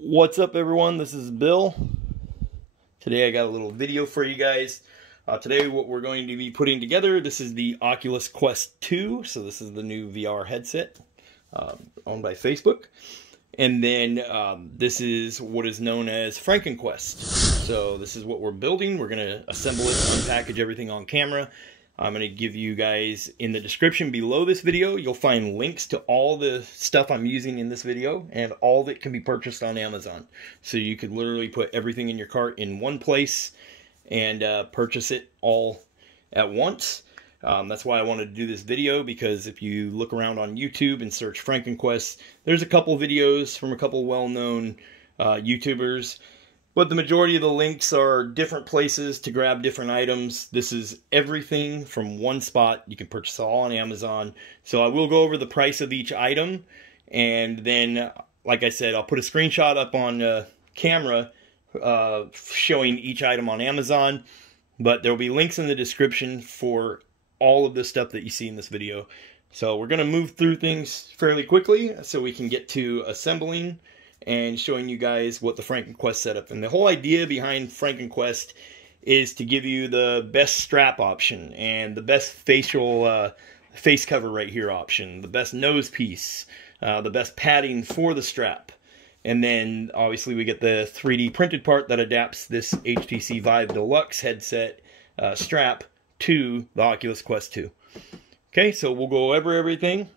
What's up, everyone? This is Bill. Today I got a little video for you guys. Today what we're going to be putting together, this is the Oculus Quest 2. So this is the new VR headset owned by Facebook. And then this is what is known as FRANKENQUEST. So this is what we're building. We're going to assemble it, unpackage everything on camera. I'm going to give you guys, in the description below this video, you'll find links to all the stuff I'm using in this video, and all that can be purchased on Amazon. So you could literally put everything in your cart in one place and purchase it all at once. That's why I wanted to do this video, because if you look around on YouTube and search FRANKENQUEST, there's a couple videos from a couple well-known YouTubers. But the majority of the links are different places to grab different items. This is everything from one spot. You can purchase it all on Amazon. So I will go over the price of each item. And then, like I said, I'll put a screenshot up on camera showing each item on Amazon. But there will be links in the description for all of the stuff that you see in this video. So we're going to move through things fairly quickly so we can get to assembling and showing you guys what the FRANKENQUEST setup. And the whole idea behind FRANKENQUEST is to give you the best strap option and the best facial face cover right here option, the best nose piece, the best padding for the strap. And then obviously we get the 3D printed part that adapts this HTC Vive Deluxe headset strap to the Oculus Quest 2. Okay, so we'll go over everything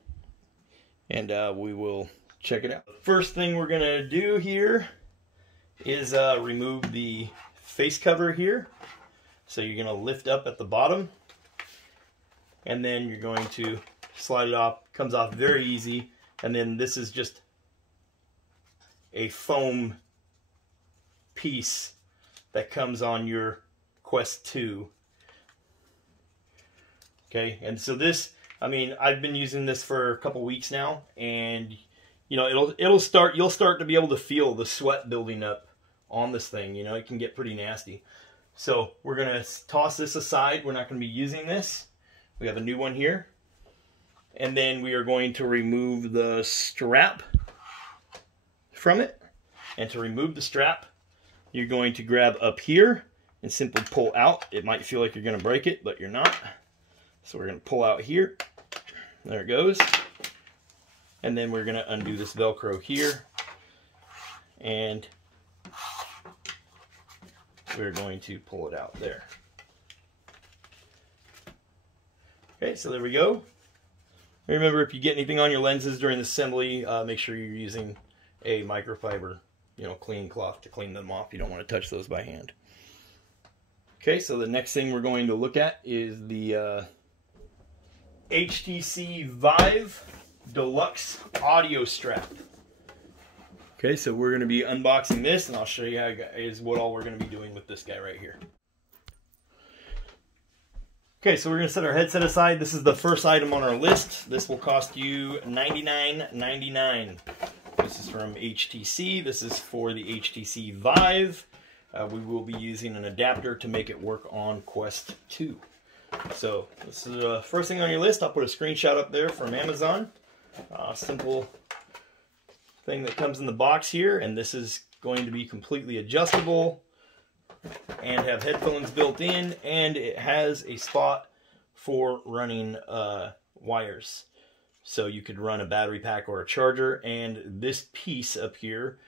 and we will check it out. The first thing we're going to do here is remove the face cover here. So you're going to lift up at the bottom, and then you're going to slide it off. Comes off very easy. And then this is just a foam piece that comes on your Quest 2. Okay, and so this, I mean, I've been using this for a couple weeks now, and you know, you'll start to be able to feel the sweat building up on this thing. You know, it can get pretty nasty. So we're gonna toss this aside. We're not gonna be using this. We have a new one here. And then we are going to remove the strap from it. And to remove the strap, you're going to grab up here and simply pull out. It might feel like you're gonna break it, but you're not. So we're gonna pull out here. There it goes. And then we're going to undo this Velcro here. And we're going to pull it out there. Okay, so there we go. Remember, if you get anything on your lenses during the assembly, make sure you're using a microfiber, clean cloth to clean them off. You don't want to touch those by hand. Okay, so the next thing we're going to look at is the HTC Vive Deluxe audio strap. Okay, so we're going to be unboxing this, and I'll show you what all we're going to be doing with this guy right here. Okay, so we're going to set our headset aside. This is the first item on our list. This will cost you $99.99. This is from HTC. This is for the HTC Vive. We will be using an adapter to make it work on Quest 2. So this is the first thing on your list. I'll put a screenshot up there from Amazon. Simple thing that comes in the box here, and this is going to be completely adjustable and have headphones built in, and it has a spot for running wires. So you could run a battery pack or a charger, and this piece up here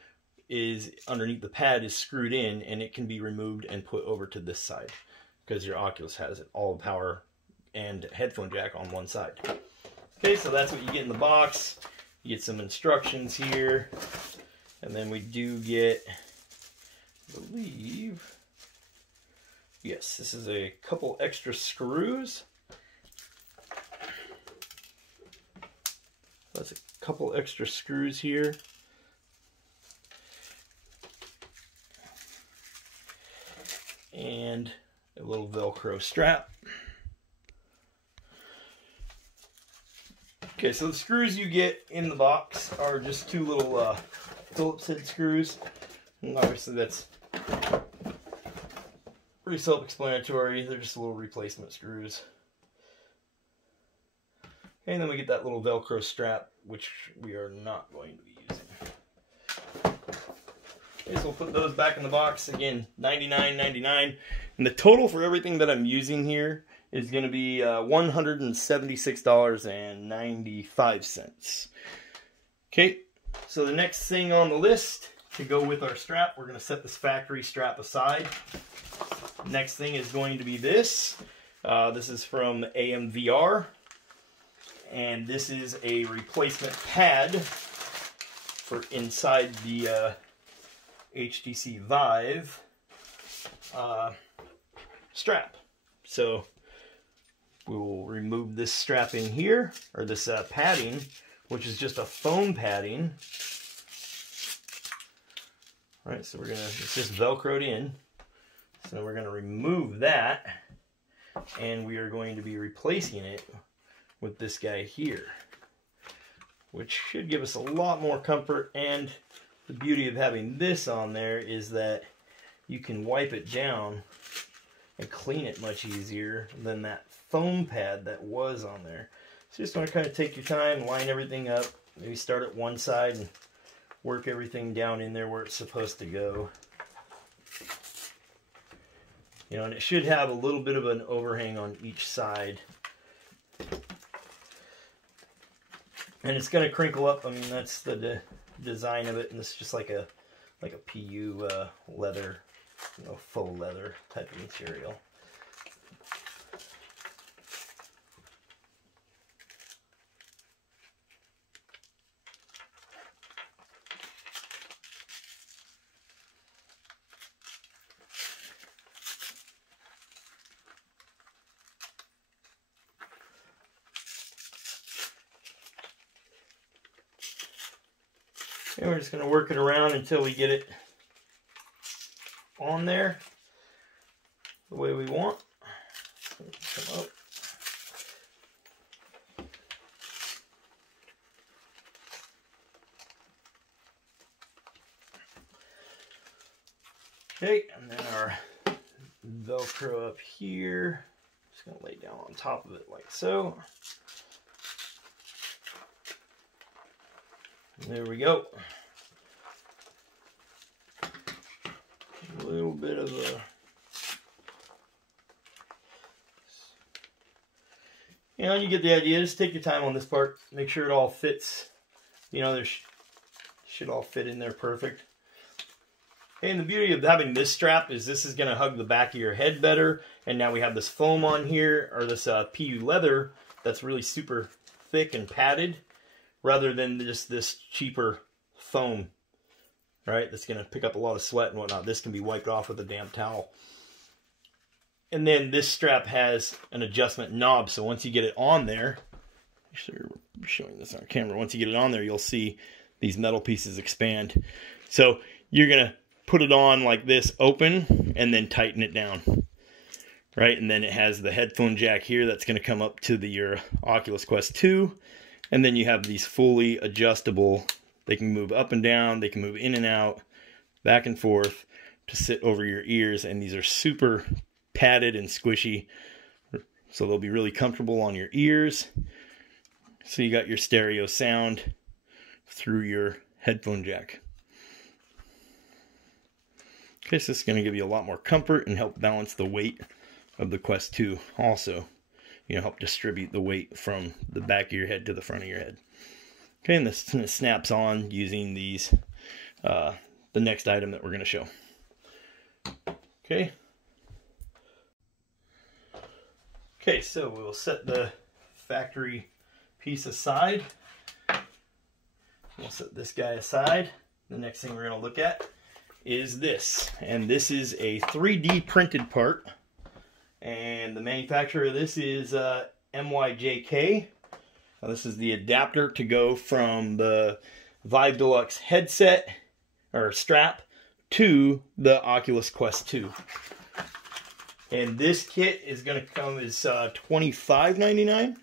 is underneath the pad is screwed in, and it can be removed and put over to this side because your Oculus has it, all power and headphone jack on one side. Okay, so that's what you get in the box. You get some instructions here. And then we do get, I believe, yes, this is a couple extra screws. That's a couple extra screws here. And a little Velcro strap. Okay, so the screws you get in the box are just two little Phillips head screws. And obviously that's pretty self-explanatory. They're just little replacement screws. And then we get that little Velcro strap, which we are not going to be using. Okay, so we'll put those back in the box. Again, $99.99. And the total for everything that I'm using here is going to be $176.95. Okay, so the next thing on the list to go with our strap, we're going to set this factory strap aside. Next thing is going to be this. This is from AMVR. And this is a replacement pad for inside the HTC Vive strap. So we will remove this strap in here, or this padding, which is just a foam padding. All right, so it's just Velcroed in. So we're gonna remove that, and we are going to be replacing it with this guy here, which should give us a lot more comfort. And the beauty of having this on there is that you can wipe it down and clean it much easier than that foam pad that was on there. So just want to kind of take your time, line everything up, maybe start at one side and work everything down in there where it's supposed to go. You know, and it should have a little bit of an overhang on each side. And it's going to crinkle up. I mean, that's the design of it, and it's just like a PU leather, you know, faux leather type of material. And we're just going to work it around until we get it on there the way we want. Come up. Okay, and then our Velcro up here. Just going to lay down on top of it like so. There we go. A little bit of a... You know, you get the idea. Just take your time on this part. Make sure it all fits. You know, there should all fit in there perfect. Okay, and the beauty of having this strap is this is going to hug the back of your head better. And now we have this foam on here, or this PU leather that's really super thick and padded, rather than just this cheaper foam, right? That's going to pick up a lot of sweat and whatnot. This can be wiped off with a damp towel. And then this strap has an adjustment knob, so once you get it on there, actually we're showing this on camera, once you get it on there, you'll see these metal pieces expand. So you're going to put it on like this, open, and then tighten it down, right? And then it has the headphone jack here that's going to come up to your Oculus Quest 2. And then you have these fully adjustable, they can move up and down, they can move in and out, back and forth to sit over your ears. And these are super padded and squishy, so they'll be really comfortable on your ears. So you got your stereo sound through your headphone jack. Okay, so this is going to give you a lot more comfort and help balance the weight of the Quest 2 also. You know, help distribute the weight from the back of your head to the front of your head. Okay, and this snaps on using these, the next item that we're going to show. Okay. Okay, so we'll set the factory piece aside. We'll set this guy aside. The next thing we're going to look at is this. And this is a 3D printed part. And the manufacturer of this is MYJK. Now, this is the adapter to go from the Vive Deluxe headset or strap to the Oculus Quest 2. And this kit is going to come as $25.99.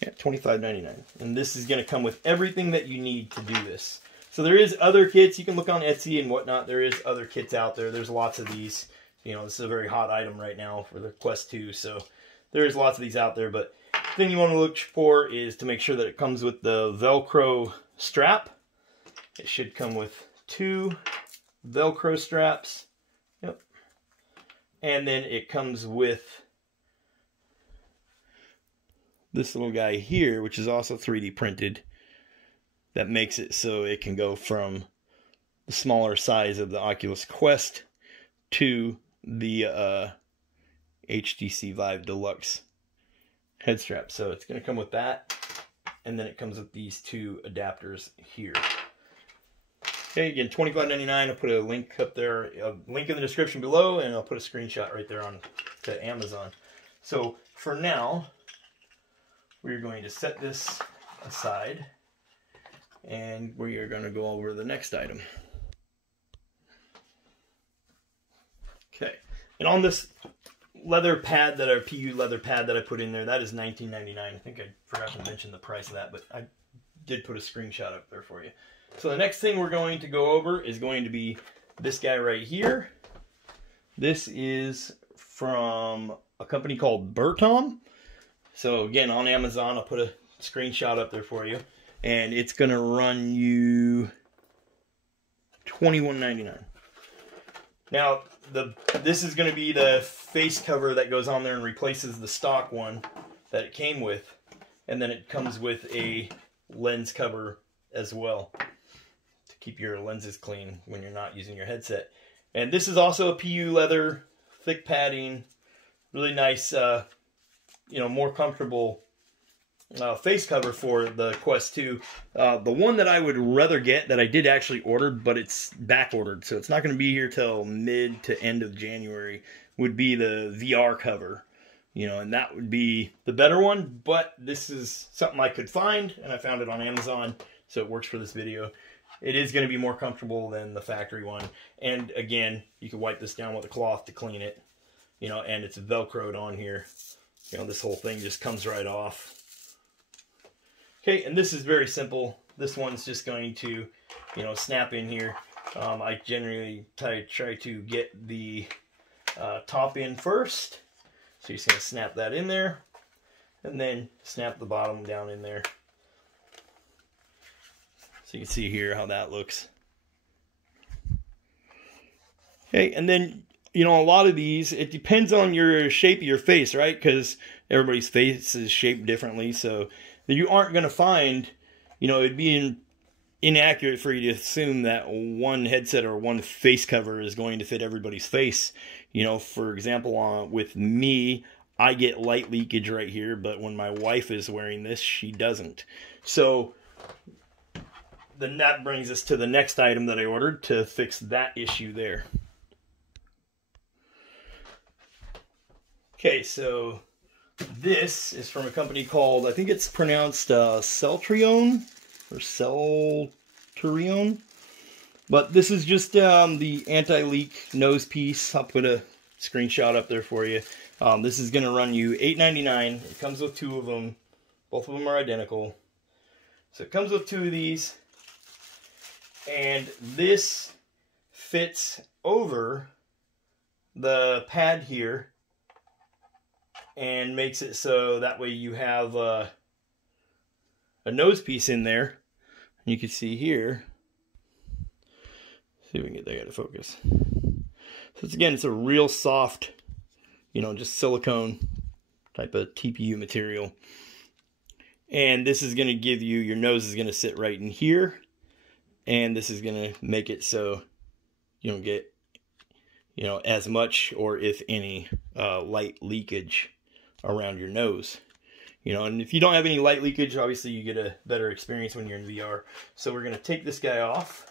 Yeah, $25.99. And this is going to come with everything that you need to do this. So there is other kits. You can look on Etsy and whatnot. There is other kits out there. There's lots of these. You know, this is a very hot item right now for the Quest 2, so there's lots of these out there. But the thing you want to look for is to make sure that it comes with the Velcro strap. It should come with 2 Velcro straps. Yep. And then it comes with this little guy here, which is also 3D printed. That makes it so it can go from the smaller size of the Oculus Quest to the HTC Vive Deluxe head strap. So it's going to come with that, and then it comes with these two adapters here. Okay, again, $25.99. I'll put a link up there, a link in the description below, and I'll put a screenshot right there on to Amazon. So for now, we're going to set this aside, and we are going to go over the next item. Okay, and on this leather pad, that our PU leather pad that I put in there, that is $19.99. I think I forgot to mention the price of that, but I did put a screenshot up there for you. So the next thing we're going to go over is going to be this guy right here. This is from a company called BIRTOM. So again, on Amazon, I'll put a screenshot up there for you. And it's going to run you $21.99. Now, this is going to be the face cover that goes on there and replaces the stock one that it came with. And then it comes with a lens cover as well, to keep your lenses clean when you're not using your headset. And this is also a PU leather, thick padding, really nice, you know, more comfortable face cover for the Quest 2. The one that I would rather get, that I did actually order, but it's back ordered, so it's not going to be here till mid to end of January, would be the VR cover. You know, and that would be the better one, but this is something I could find, and I found it on Amazon, so it works for this video. It is going to be more comfortable than the factory one. And again, you can wipe this down with a cloth to clean it, you know, and it's Velcroed on here. You know, this whole thing just comes right off. Okay, and this is very simple. This one's just going to, you know, snap in here. I generally try to get the top in first. So you're just going to snap that in there, and then snap the bottom down in there. So you can see here how that looks. Okay, and then, you know, a lot of these, it depends on your shape of your face, right? Because everybody's face is shaped differently, so you aren't going to find, you know, it'd be inaccurate for you to assume that one headset or one face cover is going to fit everybody's face. You know, for example, with me, I get light leakage right here, but when my wife is wearing this, she doesn't. So then that brings us to the next item that I ordered to fix that issue there. Okay, so this is from a company called, I think it's pronounced SELTUREONE or SELTUREONE. But this is just the anti-leak nose piece. I'll put a screenshot up there for you. This is going to run you $8.99. It comes with two of them. Both of them are identical. So it comes with two of these. And this fits over the pad here and makes it so that way you have a nose piece in there. You can see here. See if we can get that to focus. So it's a real soft, you know, just silicone type of TPU material. And this is going to give you, your nose is going to sit right in here. And this is going to make it so you don't get, you know, as much or if any light leakage around your nose. You know, and if you don't have any light leakage, obviously you get a better experience when you're in VR. So we're going to take this guy off.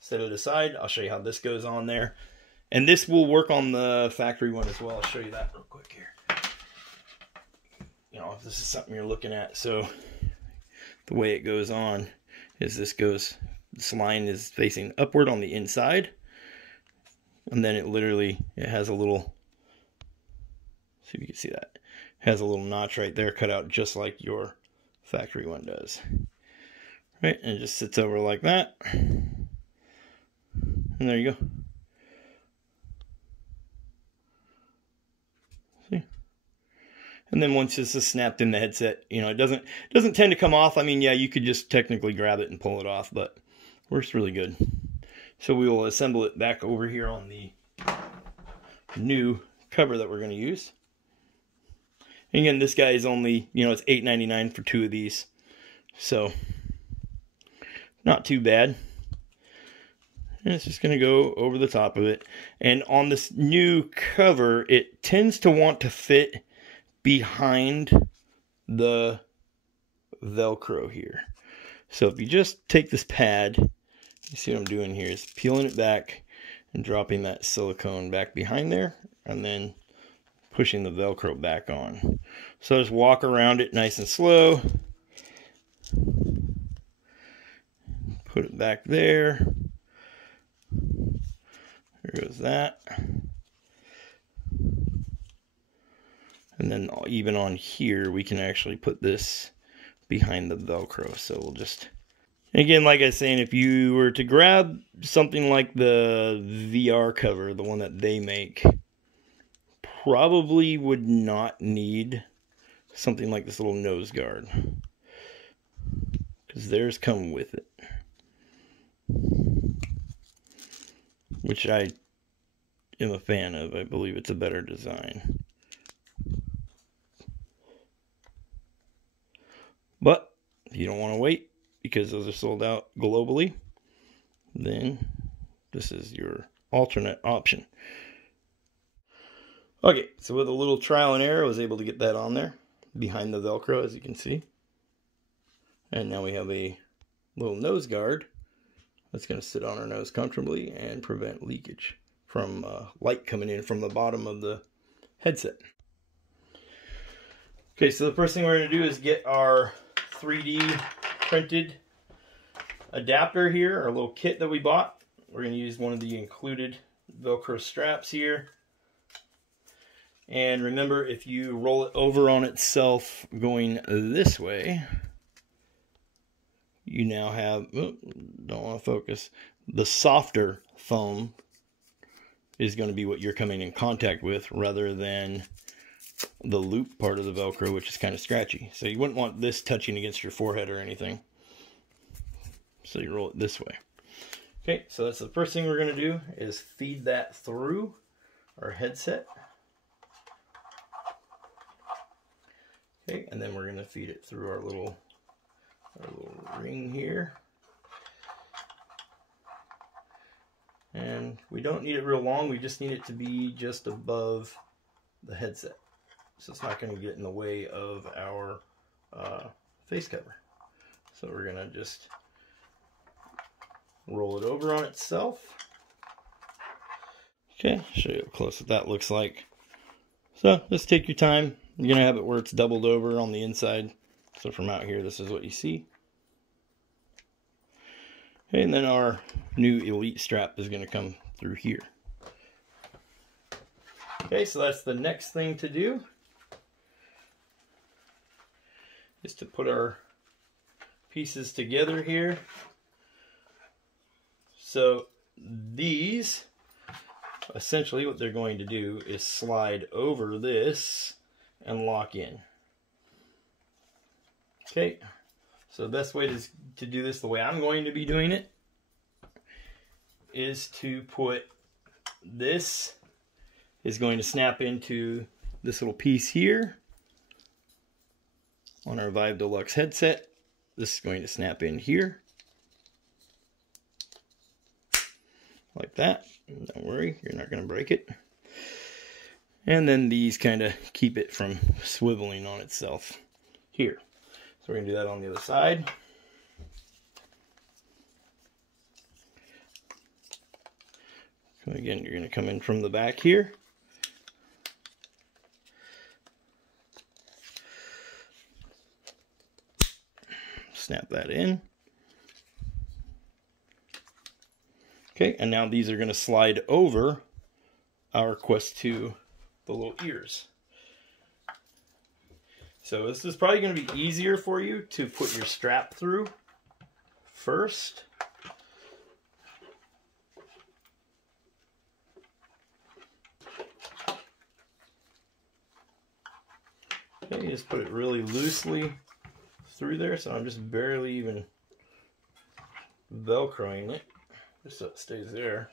Set it aside. I'll show you how this goes on there. And this will work on the factory one as well. I'll show you that real quick here. You know, if this is something you're looking at. So the way it goes on is this line is facing upward on the inside. And then it has a little, see if you can see that. It has a little notch right there cut out just like your factory one does. Right, and it just sits over like that. And there you go. See? And then once this is snapped in the headset, you know, it doesn't tend to come off. I mean, yeah, you could just technically grab it and pull it off, but works really good. So we will assemble it back over here on the new cover that we're going to use. And again, this guy is only, it's $8.99 for 2 of these. So, not too bad. And it's just going to go over the top of it. And on this new cover, it tends to want to fit behind the Velcro here. So if you just take this pad, you see what I'm doing here is peeling it back and dropping that silicone back behind there, and then pushing the Velcro back on. So just walk around it nice and slow. Put it back there. There goes that. And then even on here, we can actually put this behind the Velcro. So we'll just, again, like I was saying, if you were to grab something like the VR cover, the one that they make, probably would not need something like this little nose guard, because theirs come with it, which I am a fan of. I believe it's a better design. But if you don't want to wait, because those are sold out globally, then this is your alternate option. Okay, so with a little trial and error, I was able to get that on there behind the Velcro, as you can see. And now we have a little nose guard that's going to sit on our nose comfortably and prevent leakage from light coming in from the bottom of the headset. Okay, so the first thing we're going to do is get our 3D printed adapter here, our little kit that we bought. We're going to use one of the included Velcro straps here. And remember, if you roll it over on itself going this way, you now have, don't want to focus, the softer foam is going to be what you're coming in contact with, rather than the loop part of the Velcro, which is kind of scratchy. So you wouldn't want this touching against your forehead or anything. So you roll it this way. Okay, so that's the first thing we're going to do, is feed that through our headset. Okay, and then we're going to feed it through our little ring here. And we don't need it real long, we just need it to be just above the headset. So it's not going to get in the way of our face cover. So we're going to just roll it over on itself. Okay, I'll show you up close what that looks like. So just take your time. You're going to have it where it's doubled over on the inside. So from out here, this is what you see. Okay, and then our new Elite strap is going to come through here. Okay, so that's the next thing to do, is to put our pieces together here. So these, essentially what they're going to do is slide over this and lock in. Okay, so the best way to do this, the way I'm going to be doing it, is to put this is going to snap into this little piece here on our Vive Deluxe headset. This is going to snap in here like that. Don't worry, you're not going to break it. And then these kind of keep it from swiveling on itself here. So we're going to do that on the other side. So again, you're going to come in from the back here. Snap that in. Okay, and now these are going to slide over our Quest 2, the little ears. So this is probably going to be easier for you to put your strap through first. Okay, just put it really loosely through there, so I'm just barely even Velcroing it. just so it stays there.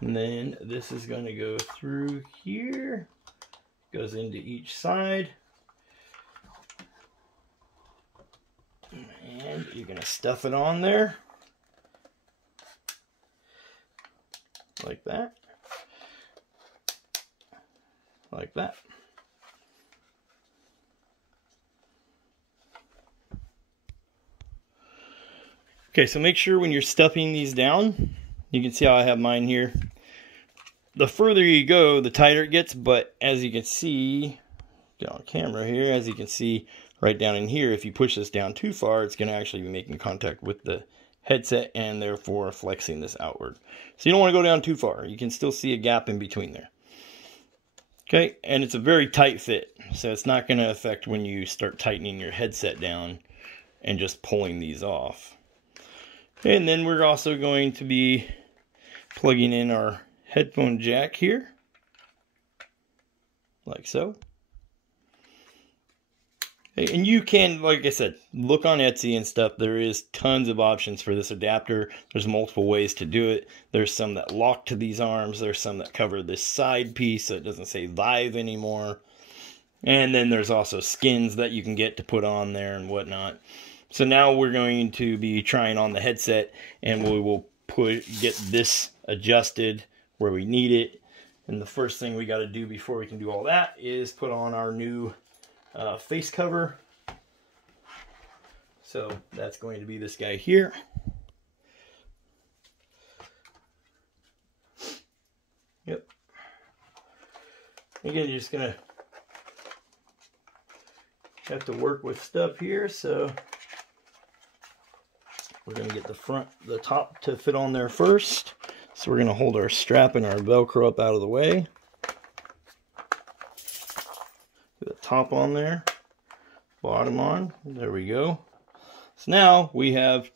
And then this is going to go through here, goes into each side. And you're going to stuff it on there. Like that. Like that. Okay, so make sure when you're stuffing these down, you can see how I have mine here. The further you go, the tighter it gets, but as you can see, get on camera here, as you can see right down in here, if you push this down too far, it's going to actually be making contact with the headset and therefore flexing this outward. So you don't want to go down too far. You can still see a gap in between there. Okay, and it's a very tight fit, so it's not going to affect when you start tightening your headset down and just pulling these off. And then we're also going to be plugging in our headphone jack here, like so. And you can, like I said, look on Etsy and stuff. There is tons of options for this adapter. There's multiple ways to do it. There's some that lock to these arms. There's some that cover this side piece so it doesn't say Vive anymore. And then there's also skins that you can get to put on there and whatnot. So now we're going to be trying on the headset, and we will get this adjusted where we need it. And the first thing we got to do before we can do all that is put on our new face cover. So that's going to be this guy here. Yep. Again, you're just gonna have to work with stuff here. So we're gonna get the top to fit on there first. So we're gonna hold our strap and our Velcro up out of the way. The top on there, bottom on, there we go. So now we have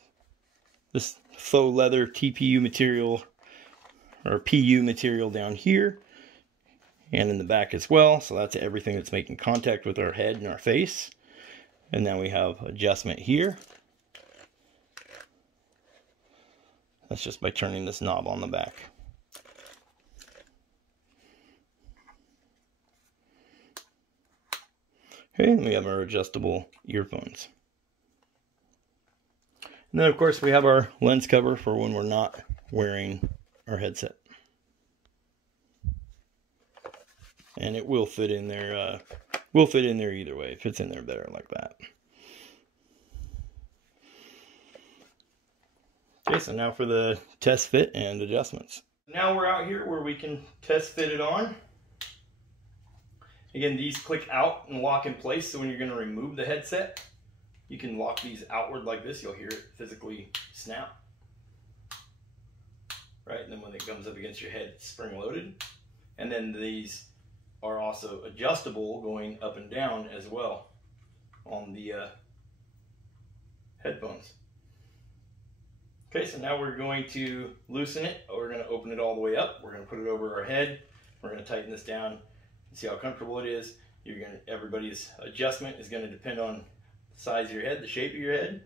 this faux leather TPU material, or PU material down here, and in the back as well. So that's everything that's making contact with our head and our face. And then we have adjustment here. That's just by turning this knob on the back. Okay, and we have our adjustable earphones. And then of course we have our lens cover for when we're not wearing our headset. And it will fit in there, either way. It fits in there better like that. Okay, so now for the test fit and adjustments. Now we're out here where we can test fit it on. Again, these click out and lock in place, so when you're going to remove the headset, you can lock these outward like this. You'll hear it physically snap. Right, and then when it comes up against your head, it's spring-loaded. And then these are also adjustable going up and down as well on the headphones. Okay, so now we're going to loosen it. We're going to open it all the way up. We're going to put it over our head. We're going to tighten this down. See how comfortable it is. Everybody's adjustment is going to depend on the size of your head, the shape of your head.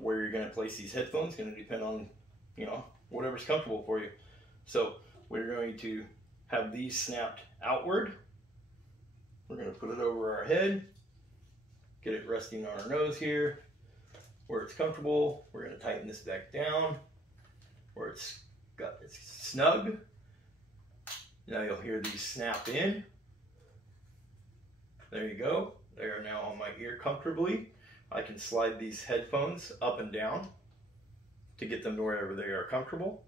Where you're going to place these headphones is going to depend on, whatever's comfortable for you. So we're going to have these snapped outward. We're going to put it over our head, get it resting on our nose here. Where it's comfortable, we're going to tighten this back down. Where it's snug. Now you'll hear these snap in. There you go. They are now on my ear comfortably. I can slide these headphones up and down to get them to wherever they are comfortable.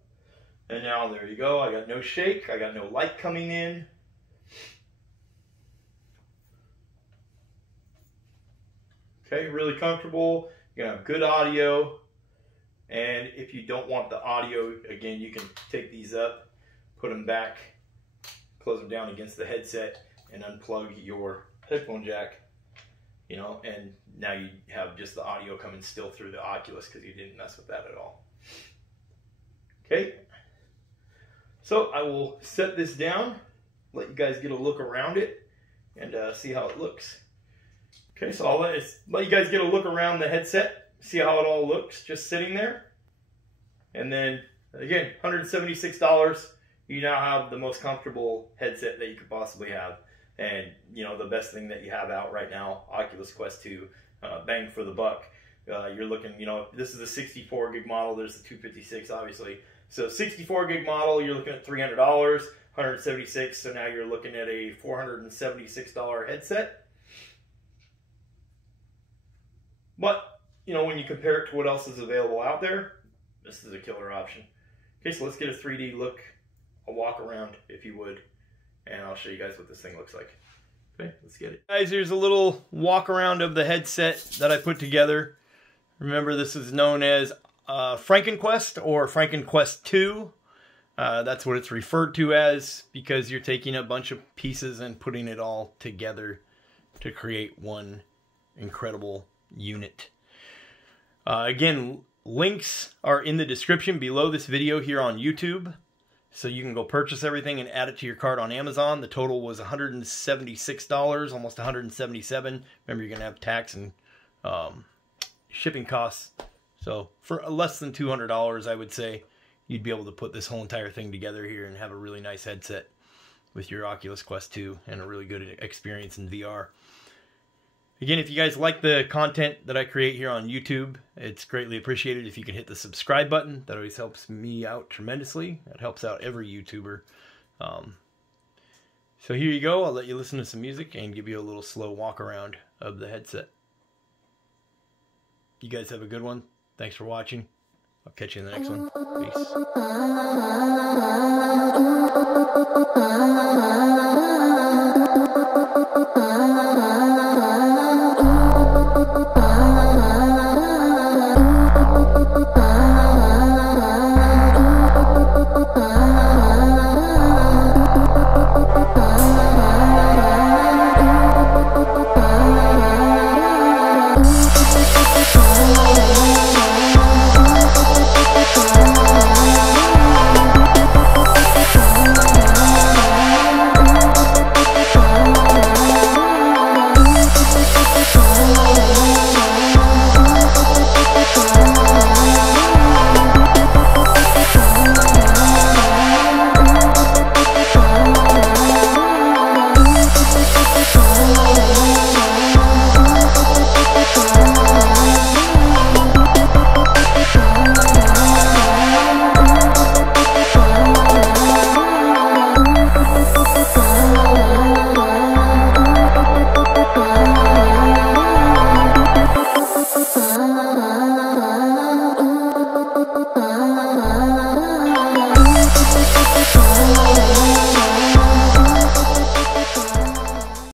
And now there you go. I got no shake. I got no light coming in. Okay, really comfortable. You're gonna have good audio. And if you don't want the audio, again, you can take these up, put them back, close them down against the headset, and unplug your headphone jack, and now you have just the audio coming still through the Oculus because you didn't mess with that at all. Okay, so I will set this down, let you guys get a look around it, and see how it looks. Okay, so I'll let you guys get a look around the headset, see how it all looks just sitting there. And then, again, $176, you now have the most comfortable headset that you could possibly have. And, you know, the best thing that you have out right now, Oculus Quest 2, bang for the buck. You're looking, you know, this is a 64 gig model, there's the 256 obviously. So 64 gig model, you're looking at $300, 176, so now you're looking at a $476 headset. But, you know, when you compare it to what else is available out there, this is a killer option. Okay, so let's get a 3D look, a walk around, if you would, and I'll show you guys what this thing looks like. Okay, let's get it. Guys, here's a little walk around of the headset that I put together. Remember, this is known as FRANKENQUEST or FRANKENQUEST 2. That's what it's referred to as because you're taking a bunch of pieces and putting it all together to create one incredible unit. Again, links are in the description below this video here on YouTube. So you can go purchase everything and add it to your cart on Amazon. The total was $176, almost $177. Remember, you're going to have tax and shipping costs. So for less than $200, I would say, you'd be able to put this whole entire thing together here and have a really nice headset with your Oculus Quest 2 and a really good experience in VR. Again, if you guys like the content that I create here on YouTube, it's greatly appreciated if you can hit the subscribe button. That always helps me out tremendously. It helps out every YouTuber. So here you go. I'll let you listen to some music and give you a little slow walk around of the headset. You guys have a good one. Thanks for watching. I'll catch you in the next one. Peace.